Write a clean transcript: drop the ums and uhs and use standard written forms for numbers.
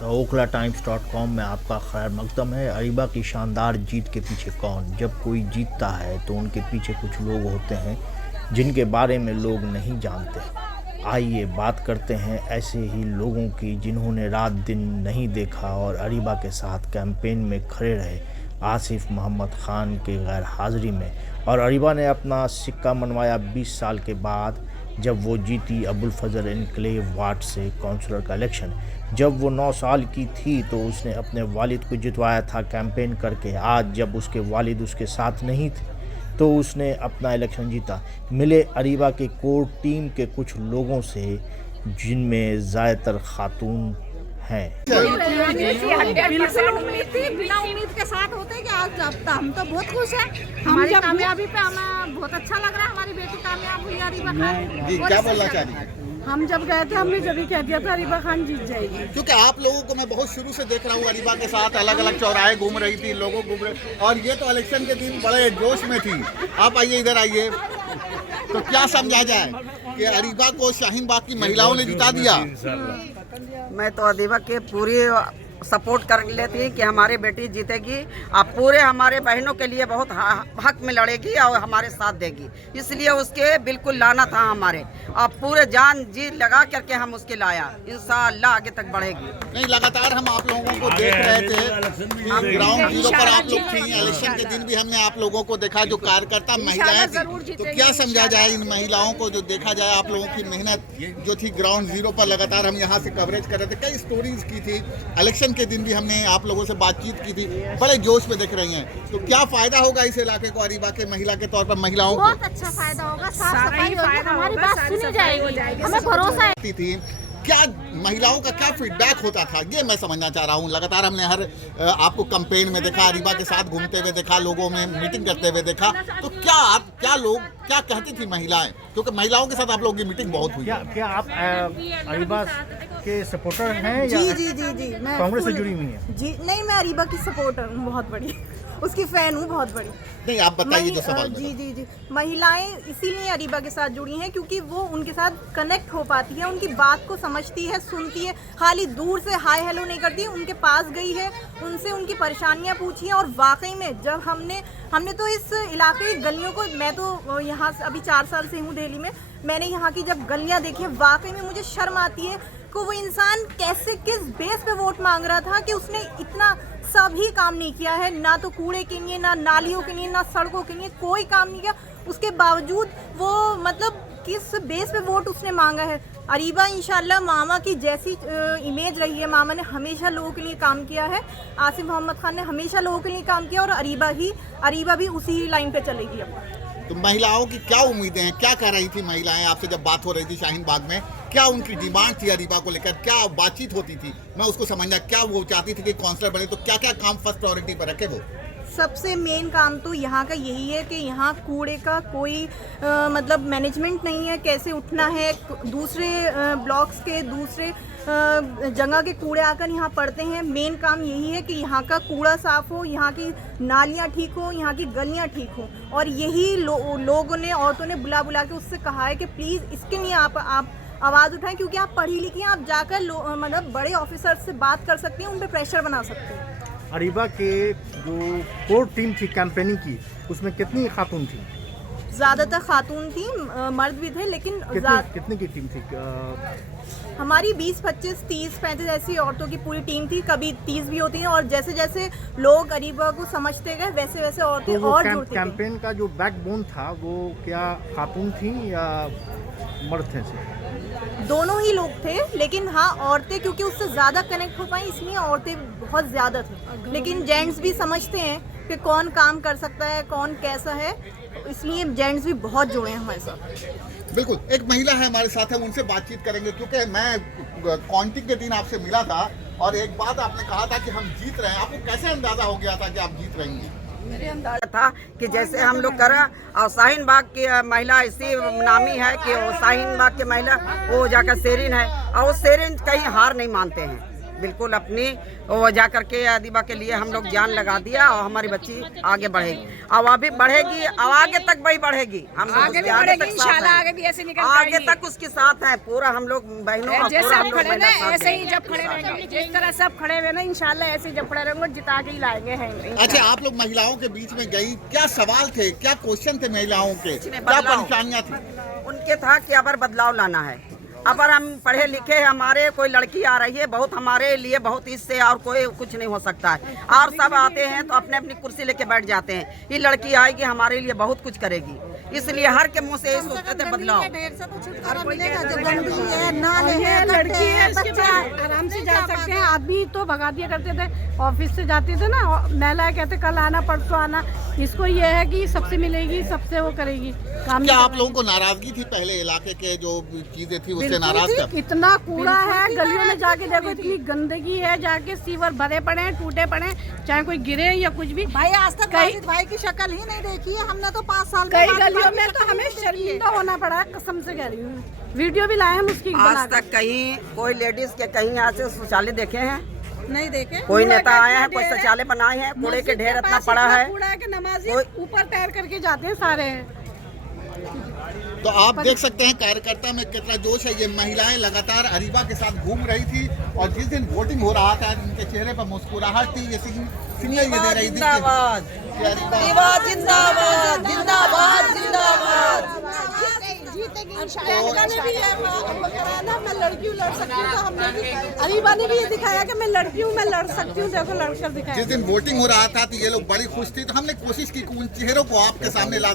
तो okhlattimes.com में आपका खैर मकदम है। अरीबा की शानदार जीत के पीछे कौन? जब कोई जीतता है तो उनके पीछे कुछ लोग होते हैं जिनके बारे में लोग नहीं जानते। आइए बात करते हैं ऐसे ही लोगों की जिन्होंने रात दिन नहीं देखा और अरीबा के साथ कैंपेन में खड़े रहे आसिफ मोहम्मद खान के गैर हाज़िरी में, और अरीबा ने अपना सिक्का मनवाया 20 साल के बाद जब वो जीती अबुल फजल एनक्लेव वार्ड से काउंसलर का इलेक्शन। जब वो 9 साल की थी तो उसने अपने वालिद को जितवाया था कैंपेन करके। आज जब उसके वालिद उसके साथ नहीं थे तो उसने अपना इलेक्शन जीता। मिले अरीबा के कोर टीम के कुछ लोगों से जिनमें ज़्यादातर खातून हैं। बिल्कुल उम्मीद थी, बिना उम्मीद के साथ होते कि आज जाता। हम तो बहुत खुश हैं हमारी कामयाबी पे। हमें बहुत अच्छा लग रहा है, हमारी बेटी कामयाब हुई अरीबा खान जी। क्या बोलना चाह रही है? हम जब गए थे हमने जब कह दिया था अरीबा खान जीत जाएगी, क्योंकि आप लोगों को मैं बहुत शुरू से देख रहा हूँ अरीबा के साथ अलग अलग चौराहे घूम रही थी, लोगों घूम रहे, और ये तो इलेक्शन के दिन बड़े जोश में थी। आप आइए, इधर आइए। तो क्या समझा जाए कि अरीबा को शाहीन बाग की महिलाओं ने जिता दिया? मैं तो अरीबा के पूरी सपोर्ट कर लेती है कि हमारी बेटी जीतेगी। आप पूरे हमारे बहनों के लिए बहुत हक में लड़ेगी और हमारे साथ देगी, इसलिए उसके बिल्कुल लाना था हमारे। आप पूरे जान जी लगा करके हम उसके लाया, इंशाअल्लाह आगे तक बढ़ेगी। नहीं, लगातार हम आप लोगों को देख रहे थे, हम ग्राउंड जीरो पर आप लोग थी। इलेक्शन के दिन भी हमने आप लोगों को देखा, जो कार्यकर्ता महिलाएं थी। तो क्या समझा जाए इन महिलाओं को, जो देखा जाए आप लोगों की मेहनत जो थी ग्राउंड जीरो पर। लगातार हम यहाँ से कवरेज कर रहे थे, कई स्टोरीज की थी। इलेक्शन के दिन भी हमने आप लोगों से बातचीत की थी, बड़े जोश में दिख रही हैं। तो क्या फायदा होगा इस इलाके को अरीबा के महिला के तौर पर महिलाओं को? बहुत अच्छा फायदा होगा, साफ सफाई होगी, हमारी बात सुनी जाएगी, हमें भरोसा है। थी क्या महिलाओं का क्या फीडबैक होता था, ये मैं समझना चाह रहा हूँ। लगातार हमने आपको कैंपेन में देखा, अरीबा के साथ घूमते हुए देखा, लोगों में मीटिंग करते हुए देखा। तो क्या लोग क्या कहती थी महिलाएं, क्योंकि महिलाओं के साथ आप लोगों की मीटिंग बहुत हुई। क्या आप अरीबा के सपोर्टर हैं या जी मैं कांग्रेस से जुड़ी हुई हैं? जी नहीं, मैं अरीबा की सपोर्टर हूँ, बहुत बड़ी उसकी फैन हूँ, बहुत बड़ी। नहीं, आप बताइए जो सवाल। जी महिलाएं इसीलिए अरीबा के साथ जुड़ी हैं क्योंकि वो उनके साथ कनेक्ट हो पाती है, उनकी बात को समझती है, सुनती है, खाली दूर से हाय हेलो नहीं करती, उनके पास गई है, उनसे उनकी परेशानियां पूछी हैं। और वाकई में जब हमने तो इस इलाके की गलियों को, मैं तो यहाँ से अभी 4 साल से हूँ दिल्ली में, मैंने यहाँ की जब गलियाँ देखी, वाकई में मुझे शर्म आती है कि वो इंसान कैसे, किस बेस पे वोट मांग रहा था कि उसने इतना सभी काम नहीं किया है, ना तो कूड़े के लिए, ना नालियों के लिए, ना सड़कों के लिए, कोई काम नहीं किया। उसके बावजूद वो मतलब किस बेस पे वोट उसने मांगा है। अरीबा इंशाल्लाह मामा की जैसी इमेज रही है, मामा ने हमेशा लोगों के लिए काम किया है, आसिफ मोहम्मद खान ने हमेशा लोगों के लिए काम किया, और अरीबा भी उसी लाइन पे चलेगी। अब तो महिलाओं की क्या उम्मीदें हैं, क्या कह रही थी महिलाएं आपसे जब बात हो रही थी शाहीन बाग में? क्या उनकी डिमांड थी अरीबा को लेकर, क्या बातचीत होती थी? मैं उसको समझना, क्या वो चाहती थी कि काउंसलर बने, तो क्या क्या काम फर्स्ट प्रायोरिटी पर रखे वो? सबसे मेन काम तो यहाँ का यही है कि यहाँ कूड़े का कोई मतलब मैनेजमेंट नहीं है, कैसे उठना है। दूसरे ब्लॉक्स के दूसरे जगह के कूड़े आकर यहाँ पड़ते हैं। मेन काम यही है कि यहाँ का कूड़ा साफ़ हो, यहाँ की नालियाँ ठीक हो, यहाँ की गलियाँ ठीक हो। और यही लोगों ने, औरतों ने बुला के उससे कहा है कि प्लीज़ इसके लिए आप आवाज़ उठाएं, क्योंकि आप पढ़ी लिखी हैं, आप जाकर मतलब बड़े ऑफिसर से बात कर सकती हैं, उन पर प्रेशर बना सकते हैं। अरीबा के जो कोर टीम थी कैंपेनिंग की, उसमें कितनी खातून थी? ज़्यादातर खातून थी, मर्द भी थे, लेकिन कितने की टीम थी? हमारी 20, 25, 30, 35 ऐसी औरतों की पूरी टीम थी। कभी 30 भी होती हैं, और जैसे जैसे लोग अरीबा को समझते गए वैसे वैसे औरतें और जुड़ती गईं। कैंपेन का जो बैकबोन था वो क्या खातून थी या मर्द थे? दोनों ही लोग थे, लेकिन हाँ औरतें क्योंकि उससे ज़्यादा कनेक्ट हो पाई, इसलिए औरतें बहुत ज़्यादा थी। लेकिन जेंट्स भी समझते हैं कि कौन काम कर सकता है, कौन कैसा है, इसलिए जेंट्स भी बहुत जुड़े हैं हमारे साथ। बिल्कुल, एक महिला है हमारे साथ, है उनसे बातचीत करेंगे, क्योंकि मैं काउंटिंग के दिन आपसे मिला था और एक बात आपने कहा था कि हम जीत रहे हैं। आपको कैसे अंदाजा हो गया था कि आप जीत रही हैं? मेरे अंदाजा था कि जैसे हम लोग करा, और शाहीन बाग की महिला ऐसी नामी है कि वो शाहीन बाग की महिला वो जाकर शेरिन है, और वो शेरिन कहीं हार नहीं मानते हैं। बिल्कुल अपनी वो जा करके अदीबा के लिए हम लोग जान लगा दिया और हमारी बच्ची आगे बढ़ेगी, अब अभी बढ़ेगी, अब आगे तक वही बढ़ेगी। हम आगे भी बढ़ेगी इंशाल्लाह, आगे भी ऐसे निकल आगे तक उसके साथ है पूरा हम लोग बहनों का जैसे पूरा हम हम लोग खड़े ना साथ ऐसे ही देंगे। जब खड़े रहेंगे, जिस तरह सब खड़े हुए ना इंशाल्लाह ऐसे ही जब खड़े रहेंगे जिता के ही लाएंगे हैं। अच्छा, आप लोग महिलाओं के बीच में गई, क्या सवाल थे, क्या क्वेश्चन थे महिलाओं के, क्या बदलाव। परेशानियां थी? उनके था कि अबर बदलाव लाना है, अगर हम पढ़े लिखे हमारे कोई लड़की आ रही है बहुत हमारे लिए बहुत इससे और कोई कुछ नहीं हो सकता है, और सब आते हैं तो अपने अपनी कुर्सी लेके बैठ जाते हैं, ये लड़की आएगी हमारे लिए बहुत कुछ करेगी, इसलिए हर के मुंह से यही सोचते थे बदलाव। लड़की है बच्चा आराम से जा सकते हैं, आदमी तो भगा दिया करते थे, ऑफिस से जाते थे ना, महिलाएं कहते कल आना परसों आना, इसको ये है कि सबसे मिलेगी सबसे वो करेगी काम। क्या आप लोगों को नाराजगी थी पहले इलाके के जो चीजें थी उससे नाराज थे? इतना कूड़ा है गलियों में, जाके देखो इतनी गंदगी है, जाके सीवर भरे पड़े हैं, टूटे पड़े हैं, चाहे कोई गिरे या कुछ भी। भाई आज तक वाजिद भाई की शक्ल ही नहीं देखी है हमने, तो 5 साल कई गलियों में तो हमें शर्मिंदा होना पड़ा है, कसम से कह रही हूँ, वीडियो भी लाए हम उसकी। आज तक कहीं कोई लेडीज के कहीं यहाँ से शौचालय देखे हैं? नहीं देखे। कोई नेता आया है, कोई शौचालय बनाए हैं? कूड़े के ढेर इतना पड़ा है, कूड़ा है कि नमाजी ऊपर पैर करके जाते हैं सारे। तो आप देख सकते हैं कार्यकर्ता में कितना जोश है। ये महिलाएं लगातार अरीबा के साथ घूम रही थी और जिस दिन वोटिंग हो रहा था इनके चेहरे पर मुस्कुराहट थी, ये सिग्नल ये दे रही थी जिंदाबाद जिंदाबाद जिंदाबाद जिंदाबाद। मैं लड़की हूँ, लड़ सकती हूँ, तो हमने भी अरीबा ने भी ये दिखाया कि मैं लड़की हूँ, मैं लड़ सकती हूँ, देखो लड़कर दिखाया। जिस दिन वोटिंग हो रहा था तो ये लोग बड़ी खुश थी, तो हमने कोशिश की कि उन चेहरों को आपके सामने ला